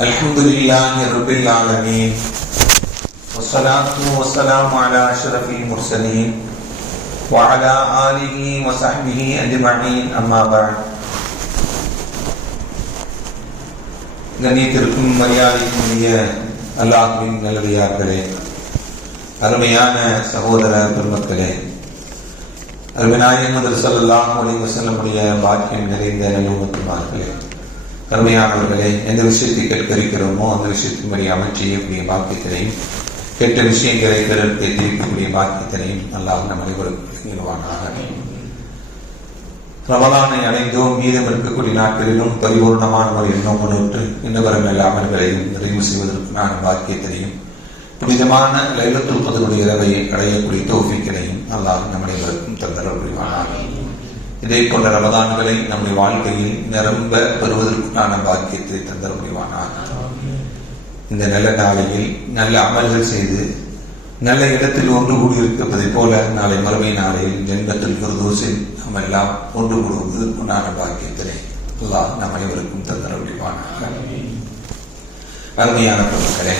الحمد لله رب العالمين والصلاة والسلام على أشرف المرسلين وعلى آله وصحبه أجمعين أما بعد. கண்ணியத்திற்கும் மரியாதைக்குரிய அல்லாஹ்வின் நல்லடியார்களே, அருமையான சகோதர பெருமக்களே, அருமைநாயகம் ஸல்லல்லாஹு அலைஹி வஸல்லம் பாக்கியம் நிறைந்த நல்லும்மத்துமார்களே, அருமையானவர்களே, எந்த விஷயத்தை கேட்க இருக்கிறோமோ அந்த விஷயத்தின்படி அமல் செய்யக்கூடிய பாக்கியத்தினையும் கெட்ட விஷயங்களை பிறருக்கு எதிர்க்கக்கூடிய பாக்கியத்தினையும் அல்லாஹ் நம் அனைவருக்கும் வழங்குவானாக. ரமலானை அடைந்தோம், மீதம் இருக்கக்கூடிய நாட்களிலும் பரிபூர்ணமான முறையில் நோன்பு இன்னவரும் எல்லா அமல்களையும் நிறைவு செய்வதற்கான பாக்கியத்தினையும் புனிதமான லைலத்துல் கத்ருடைய இரவை அடையக்கூடிய தௌஃபீக்கினையும் அல்லாஹ் நம் அனைவருக்கும் தந்தரல் புரிவானாக. இதே போன்ற ரமதான்களை நம்முடைய வாழ்க்கையில் நிரம்ப பெறுவதற்கான பாக்கியத்தை தந்தர முடிவானாக. இந்த நல்ல நாளையில் நல்ல அமல்கள் செய்து நல்ல இடத்தில் ஒன்று கூடியிருப்பதை போல நாளை மறுமை நாளையில் ஜன்னத்துல் ஃபிர்தௌஸில் நாம் எல்லாம் ஒன்று கூடுவதற்குண்டான பாக்கியத்தினை அல்லாஹ் நம் அனைவருக்கும் தந்தர முடிவானாக. அருமையான பொருட்களே,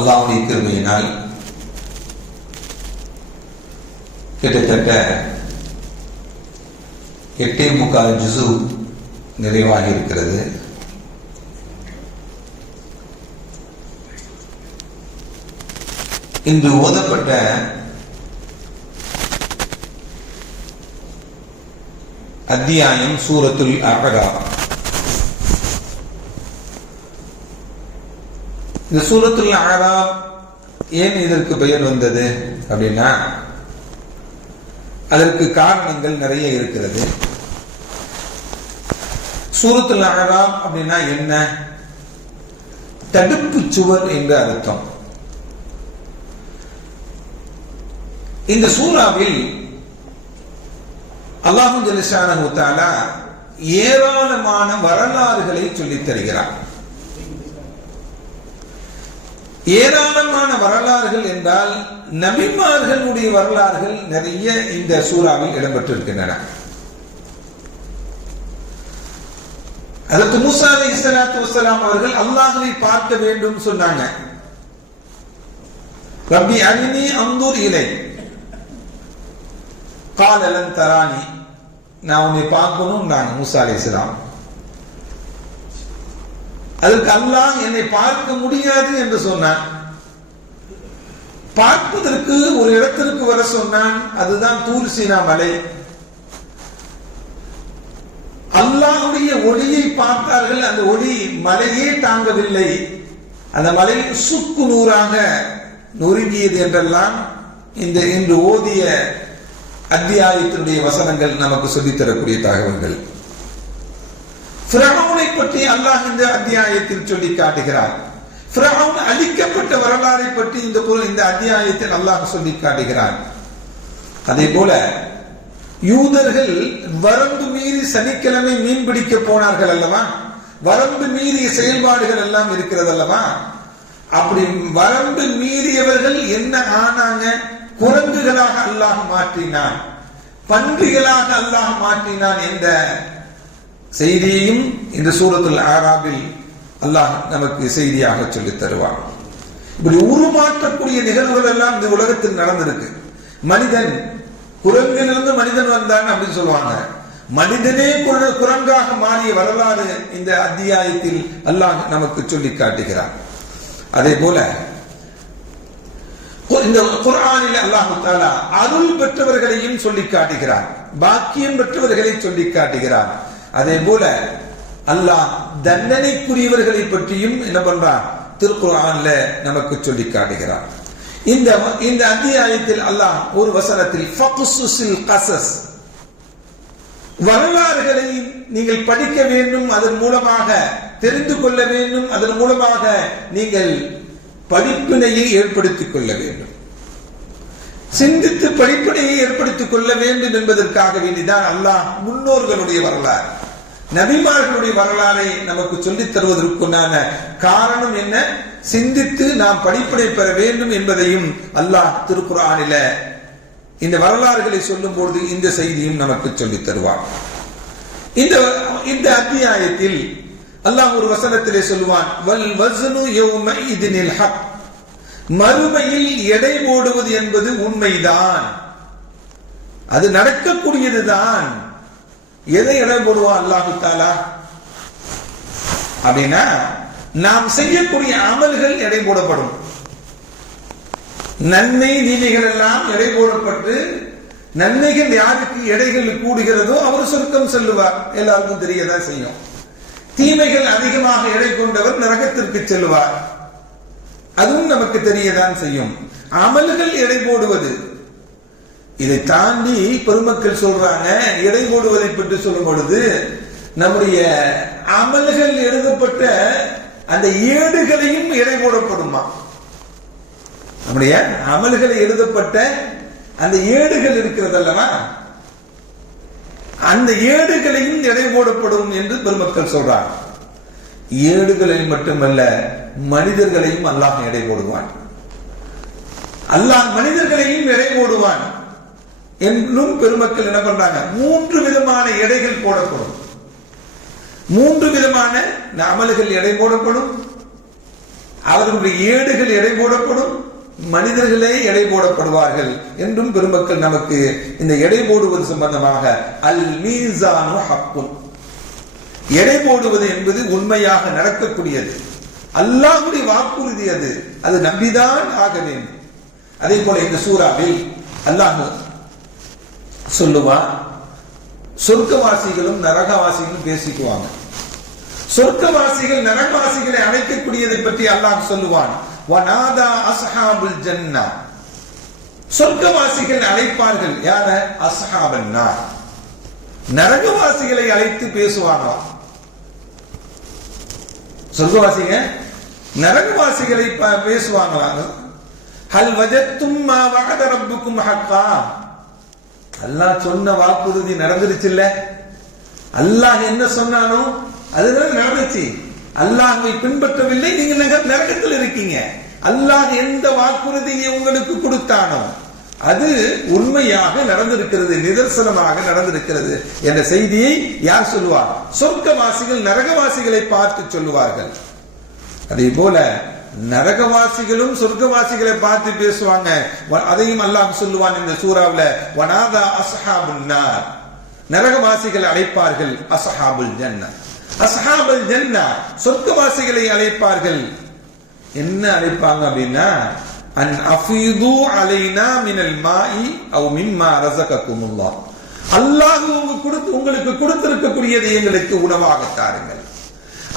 அல்லாஹ்வுடைய கிருபையினால் கிட்டத்தட்ட 8.25 ஜுஸு நிறைவாகி இருக்கிறது. இன்று ஓதப்பட்ட அத்தியாயம் சூரத்துல் அஅராஃப். இந்த சூரத்துல் அஅராஃப் ஏன் இதற்கு பெயர் வந்தது அப்படின்னா, அதற்கு காரணங்கள் நிறைய இருக்கிறது. சூரத்துல் அஅராஃப் அப்படின்னா என்ன? தடுப்பு சுவர் என்ற அர்த்தம். இந்த சூறாவில் அல்லாஹ் ஜல்ல ஷானஹு தஆலா ஏராளமான வரலாறுகளை சொல்லித் தருகிறார். ஏராளமான வரலாறுகள் என்றால் நபிமார்களுடைய வரலாறுகள் நிறைய இந்த சூறாவில் இடம்பெற்றிருக்கின்றன. ஹஜ்ரத் மூஸா அலைஹிஸ்ஸலாத்து வஸ்ஸலாம் அவர்கள் அல்லாஹ்வை பார்க்க வேண்டும் சொன்னாங்க. ரப்பி அரினி அன்துர் இலை قال لن تراني, நான் உன்னை பார்க்கணும் நான் மூஸா அலைஹிஸ்ஸலாம். அதற்கு அல்லாஹ் என்னை பார்க்க முடியாது என்று சொன்னான். பார்ப்பதற்கு ஒரு இடத்திற்கு வர சொன்னான், அதுதான் தூர் சீனா மலை. அல்லாஹ்வுடைய ஒளியை பார்த்தார்கள், அந்த ஒளி மலையே தாங்கவில்லை, அந்த மலை சுக்கு நூறாக நொறுங்கியது என்றெல்லாம் இந்த இன்று ஓதிய அத்தியாயத்தினுடைய வசனங்கள் நமக்கு சொல்லித்தரக்கூடிய தகவல்கள். ஃபிரௌனை பற்றி அல்லாஹ் இந்த அத்தியாயத்தில் சொல்லி காட்டுகிறார். ஃபிரௌன் அழிக்கப்பட்ட வரலாறை பற்றி இந்த அத்தியாயத்தில் அல்லாஹ் சொல்லி காட்டுகிறார். அதே போல யூதர்கள் வரம்பு மீறி சனிக்கிழமை மீன் பிடிக்க போனார்கள் அல்லவா, வரம்பு மீறிய செயல்பாடுகள் எல்லாம் இருக்கிறது அல்லவா, அப்படி வரம்பு மீறியவர்கள் என்ன ஆனாங்க? குரங்குகளாக அல்லாஹ் மாற்றினான், பன்றிகளாக அல்லாஹ் மாற்றினான் என்ற செய்தியையும் இந்த சூரத்துல் அஅராஃபில் அல்லாஹ் நமக்கு செய்தியாக சொல்லித் தருவார். இப்படி உருமாற்றக்கூடிய நிகழ்வுகள் எல்லாம் இந்த உலகத்தில் நடந்திருக்கு. மனிதன் குரங்கிலிருந்து மனிதன் வந்தான் அப்படின்னு சொல்லுவாங்க. மனிதனே குரங்காக மாறிய வரலாறு இந்த அத்தியாயத்தில் அல்லாஹ் நமக்கு சொல்லி காட்டுகிறார். அதே போல இந்த குர்ஆனில் அல்லாஹ் தஆலா அருள் பெற்றவர்களையும் சொல்லி காட்டுகிறார், பாக்கியம் பெற்றவர்களை சொல்லி காட்டுகிறார். அதே போல அல்லாஹ் தண்டனைக்குரியவர்களை பற்றியும் என்ன பண்றான்? திருக்குர்ஆன்ல நமக்கு சொல்லி காட்டுகிறார். இந்த அத்தியாயத்தில் அல்லாஹ் ஒரு வசனத்தில் ஃபக்ஸுஸில் கஸஸ், வரலாறுகளை நீங்கள் படிக்க வேண்டும், அதன் மூலமாக தெரிந்து கொள்ள வேண்டும், அதன் மூலமாக நீங்கள் படிப்பினையை ஏற்படுத்திக் கொள்ள வேண்டும், சிந்தித்து படிப்பினையை ஏற்படுத்திக் கொள்ள வேண்டும் என்பதற்காக வேண்டிதான் அல்லாஹ் முன்னோர்களுடைய வரலாறு, நபிமார்களுடைய வரலாறை நமக்கு சொல்லித் தருவதற்குண்டான காரணம் என்ன? சிந்தித்து நாம் படிப்பினை பெற வேண்டும் என்பதையும் அல்லாஹ் திருக்குர்ஆனில இந்த வரலாறுகளை சொல்லும் பொழுது இந்த செய்தியும் நமக்கு சொல்லித் தருவார். இந்த அத்தியாயத்தில் அல்லாஹ் ஒரு வசனத்திலே சொல்லுவான், வல் வஸ்னு யௌமைதினில் ஹக், மறுமையில் எடை போடுவது என்பது உண்மைதான், அது நடக்கக்கூடியதுதான். எதை எடை போடுவான் அல்லாஹு தஆலா அப்படின்னா, நாம் செய்யக்கூடிய அமல்கள் எடை போடப்படும். நன்மை தீமைகள் எல்லாம் எடை போடப்பட்டு, நன்மைகள் யாருக்கு எடைகள் கூடுகிறதோ அவர் சொர்க்கம் செல்லுவார், எல்லாருக்கும் தெரியதான் செய்யும். தீமைகள் அதிகமாக எடை கொண்டவர் நரகத்திற்கு செல்லுவார், அதுவும் நமக்கு தெரியதான் செய்யும். அமல்கள் எடை போடுவது, இதை தாண்டி பெருமக்கள் சொல்றாங்க, எடை போடுவதை பற்றி சொல்லும் பொழுது நம்முடைய அமல்கள் எழுதப்பட்ட அந்த ஏடுகளையும் எடை போடப்படுமா? நம்முடைய அமல்களை எழுதப்பட்ட அந்த ஏடுகள் இருக்கிறது அல்லவா, அந்த ஏடுகளையும் எடை போடப்படும் என்று பெருமக்கள் சொல்றாங்க. ஏடுகளில் மட்டுமல்ல, மனிதர்களையும் அல்லாஹ் எடை போடுவான். அல்லாஹ் மனிதர்களையும் எடை போடுவான் என்றும் பெருமக்கள் என்ன பண்றாங்க? 3 விதமான எடைகள் போடப்படும். 3 விதமான அமல்கள் எடை போடப்படும், அவர்களுடைய ஏடுகள் எடை போடப்படும், மனிதர்களே எடை போடப்படுவார்கள் என்றும் பெருமக்கள் நமக்கு இந்த எடை போடுவது சம்பந்தமாக அல் மீசானு ஹக்குன், எடை போடுவது என்பது உண்மையாக நடக்கக்கூடியது, அல்லாஹ்வுடைய வாக்குறுதி, அது நம்பிதான் ஆக வேண்டும். அதே போல இந்த சூராவில் அல்லாஹ் சொல்லுவான், சொர்க்கவாசிகளும் நரகவாசிகளும் பேசிக்குவாங்க. சொர்க்கவாசிகள் நரகவாசிகளை அழைக்கக்கூடியதை பற்றி அல்லாஹ் சொல்லுவான், வனாதா அஸ்ஹாபுல் ஜன்னா, சொர்க்கவாசிகள் அழைப்பார்கள். யார? அஸ்ஹாபன் நார், நரகவாசிகளை அழைத்து பேசுவாங்க. சொர்க்கவாசிங்க நரகவாசிகளை பேசுவாங்க. ஹல் வஜத்தும் மா வஅத ரப்புக்கும் ஹக்கா, அல்லாஹ் சொன்ன வாக்குறுதி நடந்துருச்சு இல்ல, அல்லாஹ் என்ன சொன்னானோ அதுதான் நடந்துச்சு. அல்லாஹ்வை பின்பற்றவில்லை, நீங்க நரகத்தில் இருக்கீங்க. அல்லாஹ் எந்த வாக்குறுதியை உங்களுக்கு கொடுத்தானோ அது உண்மையாக நடந்திருக்கிறது, நிதர்சனமாக நடந்திருக்கிறது என்ற செய்தியை யார் சொல்லுவார்? சொர்க்கவாசிகள் நரகவாசிகளை பார்த்து சொல்லுவார்கள். அதே போல நரகவாசிகளும் சொர்க்கவாசிகளை பார்த்து பேசுவாங்க. அதையும் அல்லாஹ் சொல்லுவான் இந்த சூராவுல, வனாதா அஸ்ஹாபுன் நார், நரகவாசிகள் அழைப்பார்கள் அஸ்ஹாபுல் ஜன்னா, அஸ்ஹாபுல் ஜன்னா சொர்க்கவாசிகளை அழைப்பார்கள். என்ன அழைப்பாங்க அப்படின்னா, அன் அஃபீது அலைனா மினல் மாஇ அவ் மிம்மா ரஸககுமுல்லாஹ், அல்லாஹ் உங்களுக்கு கொடுத்திருக்கக்கூடியதை எங்களுக்கு உணவாக தாருங்கள்,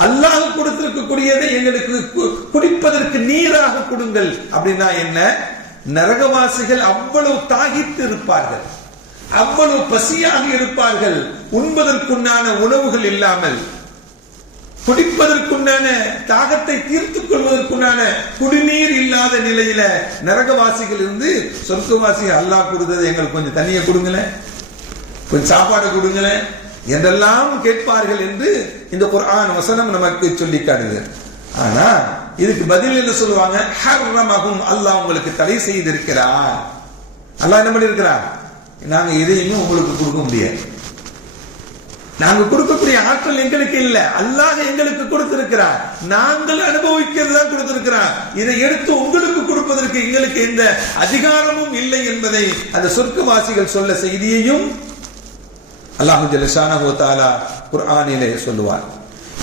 அல்லாஹ் கொடுத்திருக்கக்கூடியதை எங்களுக்கு குடிப்பதற்கு நீராக கொடுங்கள். அப்படின்னா என்ன? நரகவாசிகள் அவ்வளவு தாகித்து இருப்பார்கள், அவ்வளவு பசியாக இருப்பார்கள், உண்பதற்குண்டான உணவுகள் இல்லாமல், குடிப்பதற்குண்டான தாகத்தை தீர்த்துக் கொள்வதற்குண்டான குடிநீர் இல்லாத நிலையில நரகவாசிகள் இருந்து சொர்க்கவாசிகள் அல்லாஹ் கொடுத்தது எங்களுக்கு கொஞ்சம் தண்ணியை கொடுங்களேன், கொஞ்சம் சாப்பாடு கொடுங்களேன் என்றெல்லாம் கேட்பார்கள் என்று இந்த குர்ஆன் வசனம் நமக்கு சொல்லி காட்டுது. ஆனா இதுக்கு பதில் என்ன சொல்லுவாங்க? ஹர்ரமஹும், அல்லாஹ் உங்களுக்கு தடை செய்திருக்கிறார். அல்லாஹ் என்ன பண்ணிருக்கிறார்? நாங்க எதையுமே உங்களுக்கு கொடுக்க முடியாது, நாங்க கொடுக்கக்கூடிய ஆற்றல் எங்களுக்கு இல்ல, அல்லாஹ் எங்களுக்கு கொடுத்திருக்கிறார், நாங்கள் அனுபவிக்கிறது தான் கொடுத்திருக்கிறார், இதை எடுத்து உங்களுக்கு கொடுப்பதற்கு எங்களுக்கு எந்த அதிகாரமும் இல்லை என்பதை அந்த சொர்க்கவாசிகள் சொல்ல செய்தியையும் அல்லாஹ் ஜல்ல ஷானஹு வ தஆலா குர்ஆனிலே சொல்லுவார்.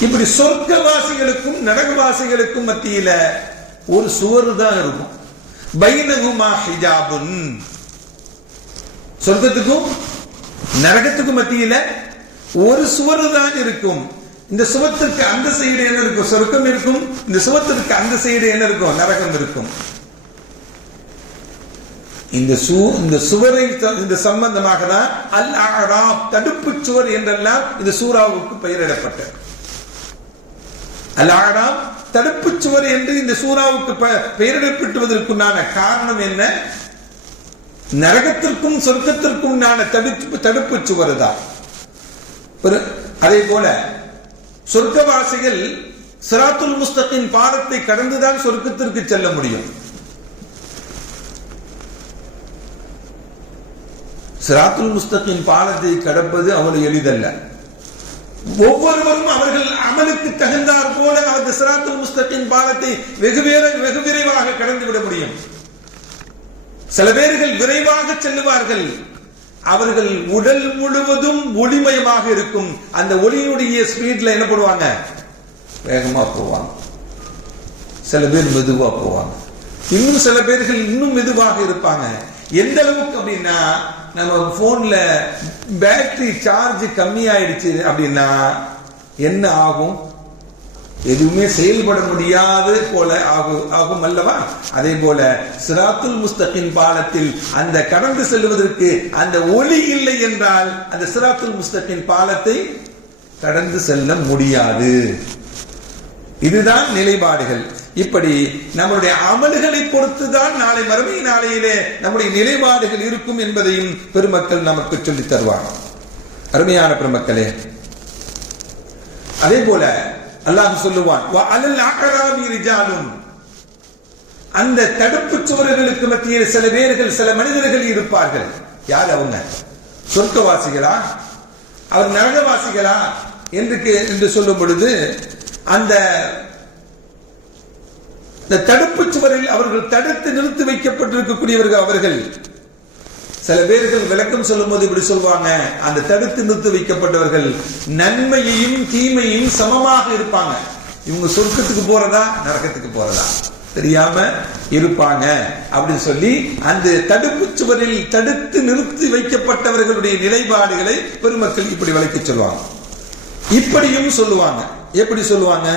இப்படி சொர்க்கவாசிகளுக்கும் நரகவாசிகளுக்கும் மத்தியில ஒரு சுவர் தான் இருக்கும். பைனஹுமா ஹிஜாபுன், சொர்க்கத்துக்கும் நரகத்துக்கும் மத்தியில ஒரு சுவர் தான் இருக்கும். இந்த சுவத்திற்கு அந்த சைடு என்ன இருக்கும்? சொர்க்கம் இருக்கும். இந்த சுவத்திற்கு அந்த சைடு என்ன இருக்கும்? நரகம் இருக்கும். இந்த சுவரை இந்த சம்பந்தமாக தான் அல் அஅராப், தடுப்பு சுவர் என்றெல்லாம் இந்த சூராவுக்கு பெயரிடப்பட்டது. அல் அஅராப், தடுப்பு சுவர் என்று இந்த சூராவுக்கு பெயரிடப்பட்டுவதற்குண்டான காரணம் என்ன? நரகத்திற்கும் சொர்க்கத்திற்கும் தடுப்பு சுவர் தான். அதே போல சொர்க்கவாசிகள் சிராத்துல் முஸ்தகின் பாலத்தை கடந்துதான் சொர்க்கத்திற்கு செல்ல முடியும். சிராத்துல் முஸ்தகின் பாலத்தை கடப்பது அவ்வளவு எளிதல்ல. ஒவ்வொருவரும் அவர்கள் அமலுக்கு தகுந்தார் போல அந்த சிராத்துல் முஸ்தகின் பாலத்தை வெகு விரைவாக கடந்து விட முடியும். சில பேர்கள் விரைவாக செல்லுவார்கள். அவர்கள் உடல் முழுவதும் ஒளிமயமாக இருக்கும். அந்த ஒளியினுடைய ஸ்பீட்ல என்ன பண்ணுவாங்க? வேகமா போவாங்க. சில பேர் மெதுவா போவாங்க. இன்னும் சில பேர்கள் இன்னும் மெதுவாக இருப்பாங்க. எந்த அளவுக்கு அப்படின்னா, நம்ம போன்ல பேட்டரி சார்ஜ் கம்மி ஆயிடுச்சு அப்படின்னா என்ன ஆகும்? எதுவுமே செயல்பட முடியாது போல ஆகும் அல்லவா? அதே போல சிராத்துல் முஸ்தகின் பாலத்தில் அந்த கடந்து செல்வதற்கு அந்த ஒளி இல்லை என்றால் அந்த சிராத்துல் முஸ்தகின் பாலத்தை கடந்து செல்ல முடியாது. இதுதான் நிலைப்பாடுகள். இப்படி நம்முடைய அமல்களை பொறுத்துதான் நாளை மறுமை நாளையிலே நம்முடைய நிலைப்பாடுகள் இருக்கும் என்பதையும் பெருமக்கள் நமக்கு சொல்லித் தருவாங்க. அருமையான பெருமக்களே, அதே போல அல்லாஹ் சொல்லுவான், அந்த தடுப்பு சுவர்களுக்கு மத்தியில் சில பேர்கள், சில மனிதர்கள் இருப்பார்கள். யார் அவங்க? சொர்க்கவாசிகளா, அவர் நரகவாசிகளா என்று சொல்லும் பொழுது அந்த தடுப்பு சுவரில் அவர்கள் தடுத்து நிறுத்தி வைக்கப்பட்டிருக்கக்கூடியவர்கள். அவர்கள் சில பேர்கள் விளக்கம் சொல்லும் போது இப்படி சொல்வாங்க, அந்த தடுத்து நிறுத்தி வைக்கப்பட்டவர்கள் நன்மையையும் தீமையும் சமமாக இருப்பாங்க. இவங்க சொர்க்கத்துக்கு போறதா நரகத்துக்கு போறதா தெரியாம இருப்பாங்க அப்படின்னு சொல்லி அந்த தடுப்பு சுவரில் தடுத்து நிறுத்தி வைக்கப்பட்டவர்களுடைய நிலைப்பாடுகளை பெருமக்கள் இப்படி விளக்கி சொல்லுவாங்க. இப்படியும் சொல்லுவாங்க. எப்படி சொல்லுவாங்க?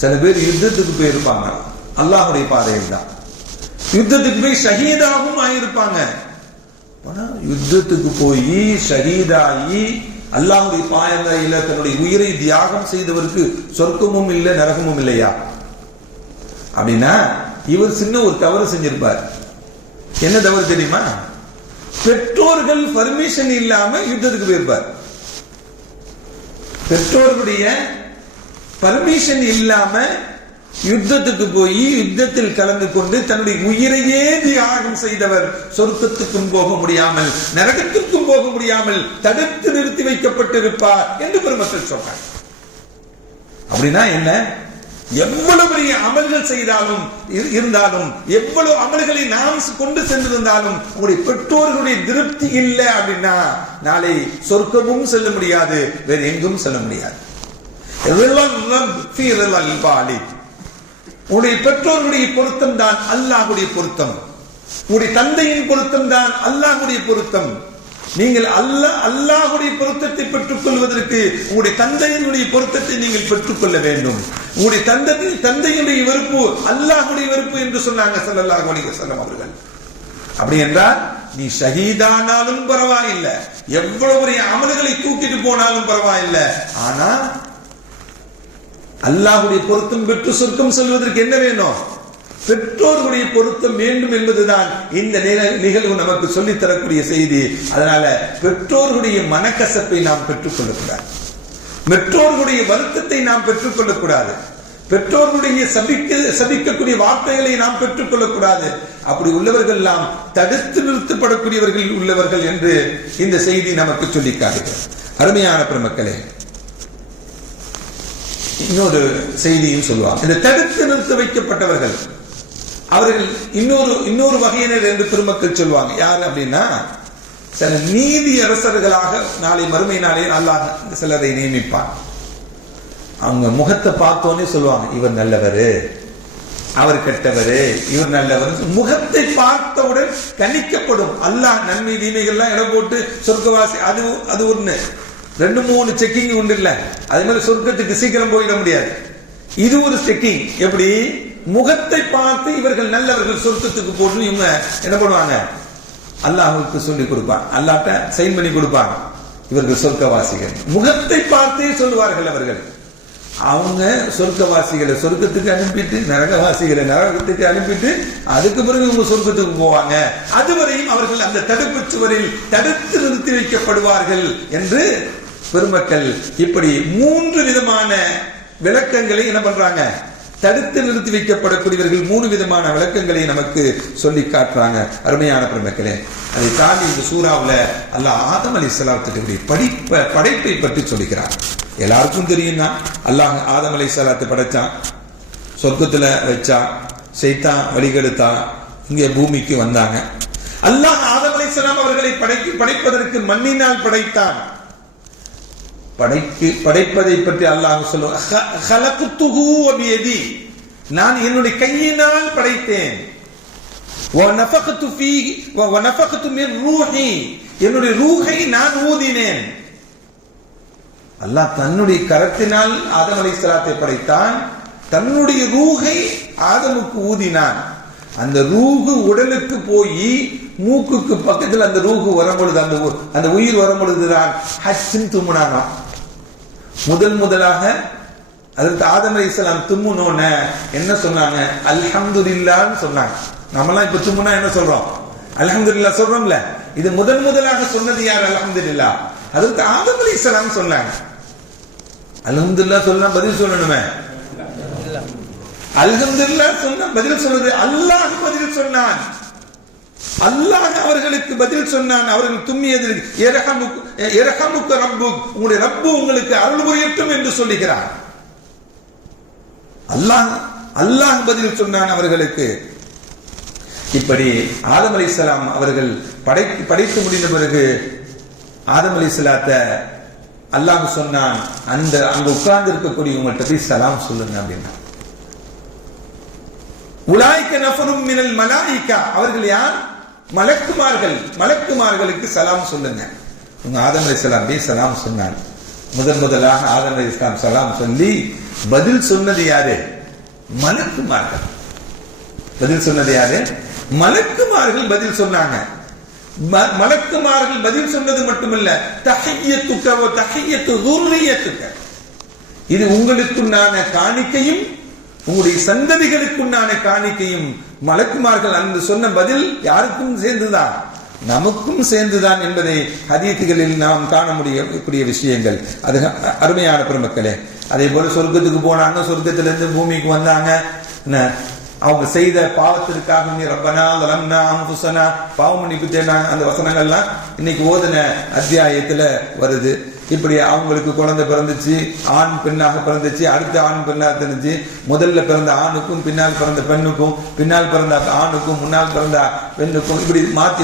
சில பேர் யுத்தத்துக்கு போயிருப்பாங்க, அல்லாஹ்வுடைய பாதையில் தான். யுத்தத்துக்கு போய் ஷஹீதாகவும் ஆயிருப்பாங்க. யுத்தத்துக்கு போய் ஷஹீதாகி அல்லாஹ்வுடைய பாதையில தன்னுடைய உயிரை தியாகம் செய்தவருக்கு சொர்க்கமும் இல்லை நரகமும் இல்லையா? அப்படின்னா இவர் சின்ன ஒரு தவறு செஞ்சிருப்பார். என்ன தவறு தெரியுமா? பெற்றோர்கள் பர்மிஷன் இல்லாம யுத்தத்துக்கு போயிருப்பார். பெற்றோர்களுடைய பர்மிஷன் இல்லாம யுத்தத்துக்கு போய் யுத்தத்தில் கலந்து கொண்டு தன்னுடைய உயிரையே தியாகம் செய்தவர் சொர்க்கத்துக்கும் போக முடியாமல் நரகத்திற்கும் போக முடியாமல் தடுத்து நிறுத்தி வைக்கப்பட்டிருப்பார் என்று பெருமக்கள் சொல்றார். அப்படின்னா என்ன? எவ்வளவு பெரிய அமல்கள் செய்தாலும் இருந்தாலும், எவ்வளவு அமல்களை நாம் கொண்டு சென்றிருந்தாலும் உங்களுடைய பெற்றோர்களுடைய திருப்தி இல்லை அப்படின்னா நாளை சொர்க்கமும் செல்ல முடியாது, வேற எங்கும் செல்ல முடியாது. உங்களுடைய பெற்றோர்களுடைய பொருத்தம் தான் அல்லாஹ்வுடைய பொருத்தம். உங்களுடைய தந்தையின் பொருத்தம் தான் அல்லாஹ்வுடைய பொருத்தம். நீங்கள் அல்லாஹ்வுடைய பொருத்தத்தை பெற்றுக் கொள்வதற்கு உங்களுடைய தந்தையினுடைய பொருத்தத்தை நீங்கள் பெற்றுக் கொள்ள வேண்டும். உங்களுடைய தந்தையினுடைய வெறுப்பு அல்லாஹ்வுடைய வெறுப்பு என்று சொன்னாங்க ஸல்லல்லாஹு அலைஹி வஸல்லம் அவர்கள். அப்படி என்றால் நீ ஷஹீதானாலும் பரவாயில்லை, எவ்வளவு பெரிய அமல்களை தூக்கிட்டு போனாலும் பரவாயில்லை, ஆனா அல்லாஹ்வுடைய பொருத்தம் பெற்று சொர்க்கம் செல்வதற்கு என்ன வேணும்? பெற்றோர்களுடைய பொருத்தம் வேண்டும் என்பதுதான் இந்த நிகழ்வு நமக்கு சொல்லித் தரக்கூடிய செய்தி. அதனால பெற்றோர்களுடைய மனக்கசப்பை நாம் பெற்றுக் கொள்ளக்கூடாது, பெற்றோர்களுடைய வருத்தத்தை நாம் பெற்றுக் கொள்ளக்கூடாது, பெற்றோர்களுடைய சபிக்கக்கூடிய வார்த்தைகளை நாம் பெற்றுக் கொள்ளக்கூடாது. அப்படி உள்ளவர்கள் எல்லாம் தடுத்து நிறுத்தப்படக்கூடியவர்கள் உள்ளவர்கள் என்று இந்த செய்தி நமக்கு சொல்லி காட்டுகிறது. அருமையான பெருமக்களே, இன்னொரு செய்தியும் சொல்லுவாங்க. இந்த தடுத்து நிறுத்த வைக்கப்பட்டவர்கள் அவர்கள் இன்னொரு வகையினர் என்று பெருமக்கள் சொல்லுவாங்க. யார் அப்படின்னா, சில நீதி அரசர்களாக நாளை மறுமை நாளையில் அல்லாஹ் சிலரை நியமிப்பான். அவங்க முகத்தை பார்த்தோன்னே சொல்லுவாங்க, இவர் நல்லவர், அவர் கெட்டவர், இவர் நல்லவர். முகத்தை பார்த்தவுடன் கணிக்கப்படும். அல்லாஹ் நன்மை தீமைகள்லாம் இடம் போட்டு சொர்க்கவாசி அது ஒண்ணு 2-3 செக்கிங் உண்டு இல்ல, அதே மாதிரி சொர்க்கத்துக்கு சீக்கிரம் போயிட முடியாது. இது ஒரு செக்கிங். எப்படி? முகத்தை பார்த்து இவர்கள் நல்லவர்கள் சொர்க்கத்துக்கு போட்டு இவங்க என்ன பண்ணுவாங்க? அல்லாஹ்வுக்கு சொல்லி கொடுப்பாங்க, அல்லாஹ்ட்ட சைன் பண்ணி கொடுப்பாங்க, இவர்கள் சொர்க்கவாசிகள். முகத்தை பார்த்தே சொல்லுவார்கள் அவர்கள். அவங்க சொர்க்கவாசிகளை சொர்க்கத்துக்கு அனுப்பிட்டு நரகவாசிகளை நரகத்துக்கு அனுப்பிட்டு அதுக்கு பிறகு இவங்க சொர்க்கத்துக்கு போவாங்க. அதுவரையும் அவர்கள் அந்த தடுப்பு சுவரில் தடுத்து நிறுத்தி வைக்கப்படுவார்கள் என்று பெருமக்கள் இப்படி 3 விதமான விளக்கங்களை என்ன பண்றாங்க, தடுத்து நிறுத்தி வைக்கப்படக்கூடியவர்கள் 3 விதமான விளக்கங்களை நமக்கு சொல்லி காட்டுறாங்க. அருமையான பெருமக்களே, அதை தாண்டி இந்த சூறாவில் அல்லாஹ் ஆதம் அலைஹிஸ்ஸலாத்துடைய படைப்பை பற்றி சொல்லுகிறார். எல்லாருக்கும் தெரியும் தான், அல்லாஹ் ஆதம் அலைஹிஸ்ஸலாத்தை படைச்சான், சொர்க்கத்துல வச்சான், சைத்தான் வழிகெடுத்தான், இங்கே பூமிக்கு வந்தாங்க. அல்லாஹ் ஆதம் அலைஹிஸ்ஸலாம் அவர்களை படைப்பதற்கு மண்ணினால் படைத்தான். படைப்பதை பற்றி அல்லாஹ் சொல்லுவான், நான் என்னுடைய கையினால் படைத்தேன், என்னுடைய ரூஹை நான் ஊதினேன். அல்லாஹ் தன்னுடைய கரத்தினால் ஆதம் அலைஹிஸ்ஸலாத்தை படைத்தான், தன்னுடைய ரூஹை ஆதமுக்கு ஊதினான். அந்த ரூஹு உடலுக்கு போய் மூக்குக்கு பக்கத்தில் அந்த ரூஹு வரும்பொழுது அந்த உயிர் வரும்பொழுதுதான் ஹஜ்ஜின் தும்முனாங்க. முதலாக அதற்கு ஆதம் அலைஹிஸ்ஸலாம் தும்முனோன என்ன சொன்னாங்க, அல்ஹம்துலில்லாஹ்னு சொன்னாங்க. நம்மலாம் இப்ப தும்முனா என்ன சொல்றோம், அல்ஹம்துலில்லாஹ் சொல்றோம்ல. இது முதலாக சொன்னது யார், அல்ஹம்துலில்லாஹ் அதற்கு ஆதம் அலைஹிஸ்ஸலாம் சொன்னாங்க. அல்ஹம்துலில்லாஹ் சொன்னா பதில் சொல்லணுமே, அல்ஹம்துலில்லாஹ் சொன்னா பதில் சொல்றது அல்லாஹ் பதில் சொன்னான். அல்லாஹ் அவர்களுக்கு பதில் சொன்னான். அவர்கள் தும்மியதற்கு இரஹமுக்க ரப்புக், உங்களுடைய ரப்பு உங்களுக்கு அருள் புரியட்டும் என்று சொல்லுகிறார். அல்லாஹ் பதில் சொன்னான் அவர்களுக்கு. இப்படி ஆதம் அலைஹிஸ்ஸலாம் அவர்கள் படைத்து முடிந்த பிறகு ஆதம் அலைஹிஸ்ஸலாத்தை அல்லாஹ் சொன்னான், அங்க உட்கார்ந்து இருக்கக்கூடிய உங்கள்கிட்ட போய் சலாம் சொல்லுங்க அப்படின்னா. உலாயிக நஃபரும் மினல் மலாயிகா, அவர்கள் யார், மலக்குமார்களுக்கு சலாம் சொல்லுங்க. உங்க ஆதம் அலைஹிஸ்ஸலாம் போய் சலாம் சொன்னான். முதலாக ஆதம் அலைஹிஸ்ஸலாம் சலாம் சொல்லி பதில் சொன்னது யாரு, மலக்குமார்கள். பதில் சொன்னது யாரு, மலக்குமார்கள் பதில் சொன்னாங்க. மலக்குமார்கள் பதில் சொன்னது மட்டுமல்ல, தஹிய்யத்துக வ தஹிய்யத்து ذُرِّيَّتُكَ, இது உங்களுக்குண்டான காணிக்கையும் உங்களுடைய சந்ததிகளுக்குண்டான காணிக்கையும். மலக்குமார்கள் அந்த சொன்ன பதில் யாருக்கும் சேர்ந்துதான், நமக்கும் சேர்ந்துதான் என்பதை ஹதீத்துகளில் நாம் காண முடியக்கூடிய விஷயங்கள். அது அருமையான பெருமக்களே. அதே போல சொர்க்கத்துக்கு போனாங்க, சொர்க்கத்திலிருந்து பூமிக்கு வந்தாங்க. அவங்க செய்த பாவத்திற்காக ரப்பனா லம்னா அன்ஃபுஸனா பாவ மன்னிப்பு தேடினாங்க. அந்த வசனங்கள்லாம் இன்னைக்கு ஓதுன அத்தியாயத்துல வருது. இப்படி அவங்களுக்கு குழந்தை பிறந்துச்சு, ஆண் பெண்ணாக பிறந்துச்சு, அடுத்த ஆண் பெண்ணாக தெரிஞ்சு, முதல்ல பிறந்த ஆணுக்கும் பின்னால் பிறந்த பெண்ணுக்கும், பின்னால் பிறந்த ஆணுக்கும் முன்னால் பிறந்த பெண்ணுக்கும், இப்படி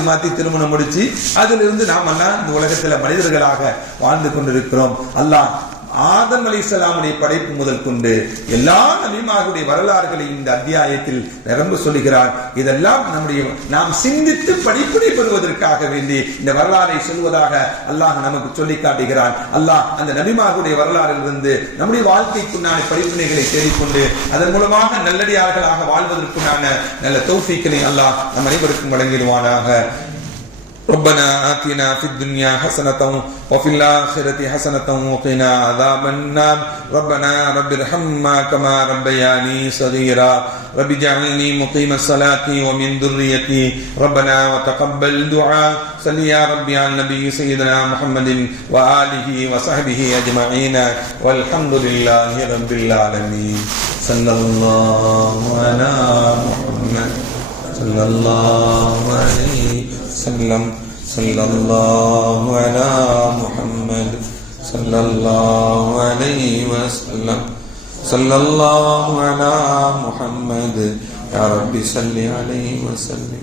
மாத்தி திருமணம் முடிச்சு அதிலிருந்து நாம் எல்லாம் இந்த உலகத்துல மனிதர்களாக வாழ்ந்து கொண்டிருக்கிறோம். அல்லாஹ் ஆதம் அலைஹிஸ்ஸலாமுடைய படைப்பு முதல் கொண்டு எல்லா நபிமார்களுடைய வரலாறுகளை இந்த அத்தியாயத்தில் நிரம்ப சொல்லுகிறார். இதெல்லாம் நாம் சிந்தித்து படிப்பினை பெறுவதற்காக வேண்டி இந்த வரலாறை சொல்வதாக அல்லாஹ் நமக்கு சொல்லி காட்டுகிறான். அல்லாஹ் அந்த நபிமார்களுடைய வரலாறிலிருந்து நம்முடைய வாழ்க்கைக்குண்டான படிப்பினைகளை தேடிக்கொண்டு அதன் மூலமாக நல்லடியார்களாக வாழ்வதற்குண்டான நல்ல தௌஃபீக்கினை அல்லாஹ் நம் அனைவருக்கும் வழங்கிடுவானாக. ربنا آتنا في الدنيا حسنة وفي الآخرة حسنة وقنا عذاب النار. ربنا رب ارحمنا كما ربياني صغيرا. رب اجعلني مقيم الصلاة ومن ذريتي. ربنا وتقبل دعاء. صل يا ربي على النبي سيدنا محمد وآله وصحبه أجمعين والحمد لله رب العالمين. صلى الله على محمد صلى الله عليه وسلم. صلى الله على محمد صلى الله عليه وسلم. صلى الله على محمد يا رب صل عليه وسلم.